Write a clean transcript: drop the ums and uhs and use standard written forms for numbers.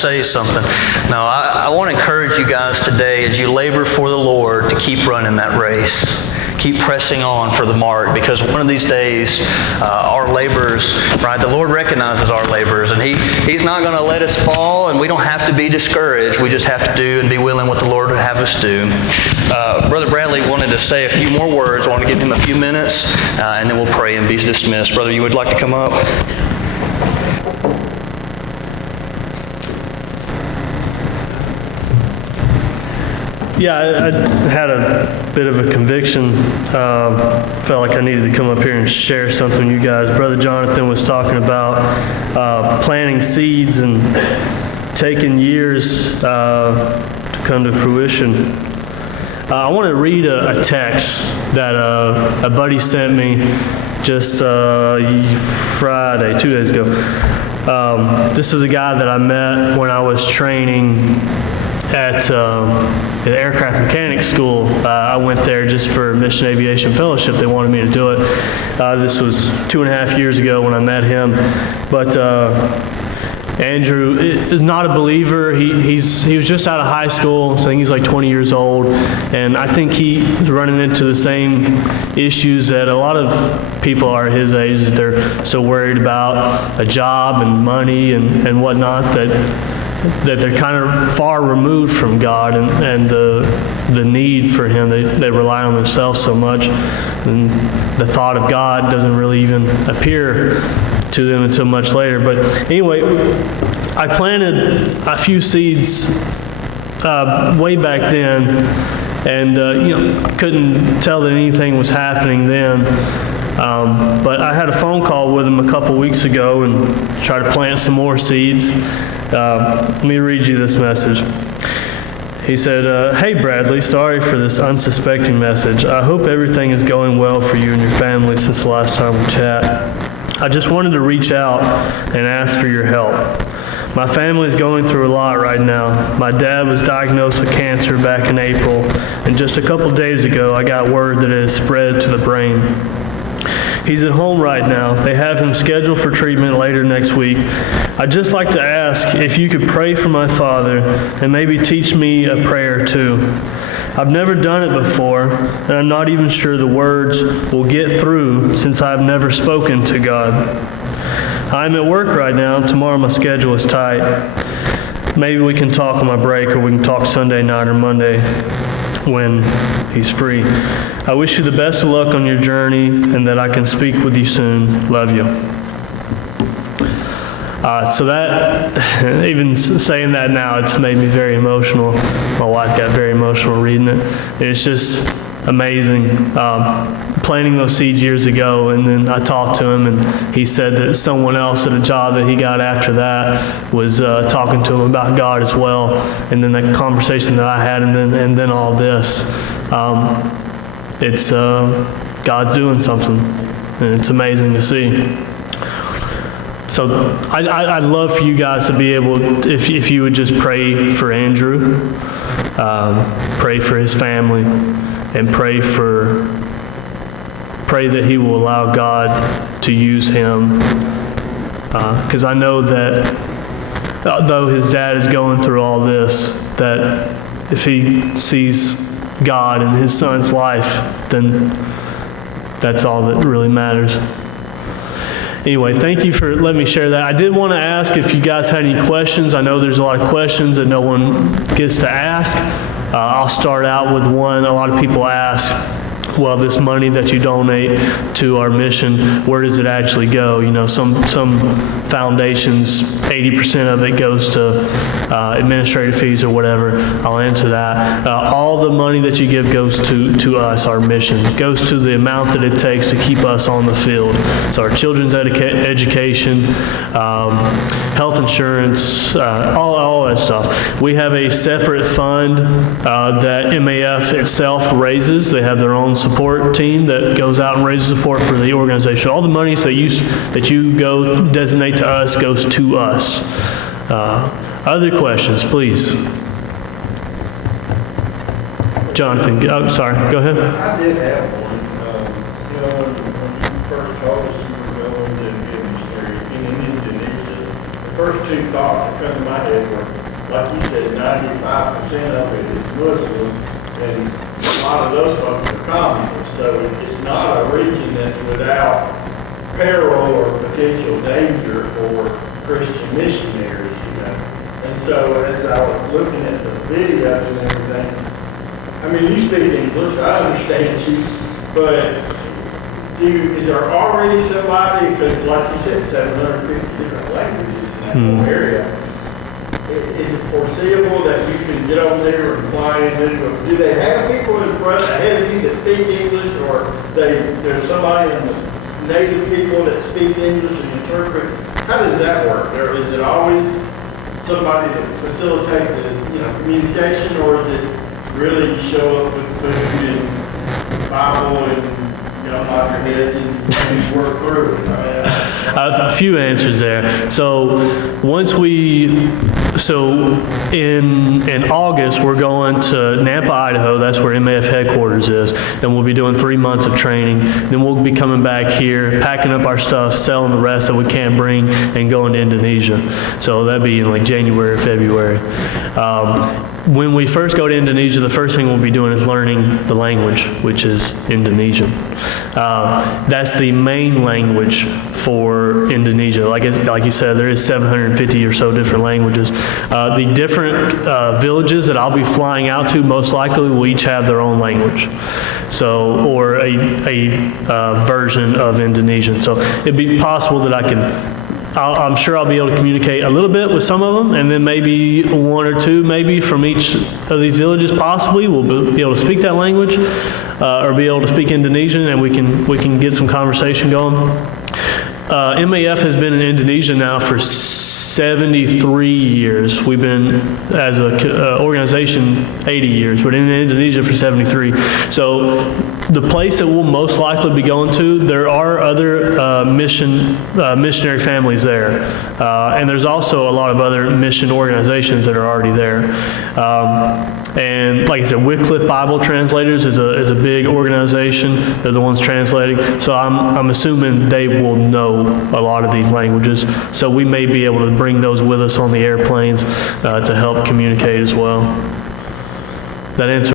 say something. No, I want to encourage you guys today as you labor for the Lord to keep running that race. Keep pressing on for the mark, because one of these days, our labors, right, the Lord recognizes our labors, and He's not going to let us fall, and we don't have to be discouraged. We just have to do and be willing what the Lord would have us do. Brother Bradley wanted to say a few more words. I want to give him a few minutes, and then we'll pray and be dismissed. Brother, you would like to come up? Yeah, I had a bit of a conviction. Felt like I needed to come up here and share something with you guys. Brother Jonathan was talking about planting seeds and taking years to come to fruition. I want to read a text that a buddy sent me just Friday, 2 days ago. This is a guy that I met when I was training at the aircraft mechanics school. I went there just for Mission Aviation Fellowship. They wanted me to do it. This was 2.5 years ago when I met him. But Andrew is not a believer. He was just out of high school, so I think he's like 20 years old. And I think he's running into the same issues that a lot of people are his age, that they're so worried about a job and money and whatnot that they're kind of far removed from God and the need for Him. They rely on themselves so much, and the thought of God doesn't really even appear to them until much later. But anyway, I planted a few seeds way back then, and couldn't tell that anything was happening then. But I had a phone call with him a couple weeks ago and tried to plant some more seeds. Let me read you this message. He said, "Hey Bradley, sorry for this unsuspecting message. I hope everything is going well for you and your family since the last time we chat. I just wanted to reach out and ask for your help. My family is going through a lot right now. My dad was diagnosed with cancer back in April, and just a couple days ago I got word that it has spread to the brain. He's at home right now. They have him scheduled for treatment later next week. I'd just like to ask if you could pray for my father and maybe teach me a prayer too. I've never done it before, and I'm not even sure the words will get through since I've never spoken to God. I'm at work right now, and tomorrow my schedule is tight. Maybe we can talk on my break, or we can talk Sunday night or Monday when he's free. I wish you the best of luck on your journey and that I can speak with you soon. Love you." So that, even saying that now, it's made me very emotional. My wife got very emotional reading it. It's just amazing. Planting those seeds years ago, and then I talked to him, and he said that someone else at a job that he got after that was talking to him about God as well. And then that conversation that I had, and then all this. It's God's doing something, and it's amazing to see. So I'd love for you guys to be able, if you would just pray for Andrew, pray for his family, and pray that he will allow God to use him. Because I know that though his dad is going through all this, that if he sees God in his son's life, then that's all that really matters. Anyway, thank you for letting me share that. I did want to ask if you guys had any questions. I know there's a lot of questions that no one gets to ask. I'll start out with one. A lot of people ask, well, this money that you donate to our mission, where does it actually go? You know, some foundations, 80% of it goes to administrative fees or whatever. I'll answer that. All the money that you give goes to us, our mission. It goes to the amount that it takes to keep us on the field. So our children's education, health insurance, all that stuff. We have a separate fund that MAF itself raises. They have their own support team that goes out and raises support for the organization. All the money that you go designate to us goes to us. Other questions, please. Jonathan, sorry, go ahead. I did have one. When you first told us you were going to give me Serice, and you need to use it. The first two thoughts that come to my head were, like you said, 95% of it is Muslim, and a lot of those folks are communists. So it's not a region that's without peril or potential danger for Christian missionaries, you know. And so as I was looking at the videos and everything, I mean, you speak English, I understand you, but is there already somebody, because like you said, 750 different languages in that whole area, is it foreseeable that you can get over there and fly into, do they have people in front ahead of you that speak English, or there's somebody in the native people that speak English and interprets? How does that work? Or is it always somebody to facilitate the communication, or is it really you show up with food and Bible and nod your head and work through it? A few answers there. So in August, we're going to Nampa, Idaho. That's where MAF headquarters is. And we'll be doing 3 months of training. Then we'll be coming back here, packing up our stuff, selling the rest that we can't bring, and going to Indonesia. So that'd be in like January or February. When we first go to Indonesia, the first thing we'll be doing is learning the language, which is Indonesian. That's the main language for Indonesia. Like you said, there is 750 or so different languages. The different villages that I'll be flying out to most likely will each have their own language, or a version of Indonesian. So it'd be possible that I'm sure I'll be able to communicate a little bit with some of them, and then maybe one or two maybe from each of these villages possibly will be able to speak that language, or be able to speak Indonesian, and we can get some conversation going. MAF has been in Indonesia now for 73 years. We've been, as an organization, 80 years, but in Indonesia for 73. So the place that we'll most likely be going to, there are other missionary families there. And there's also a lot of other mission organizations that are already there. And like I said, Wycliffe Bible Translators is a big organization. They're the ones translating. So I'm assuming they will know a lot of these languages. So we may be able to bring those with us on the airplanes to help communicate as well. That answer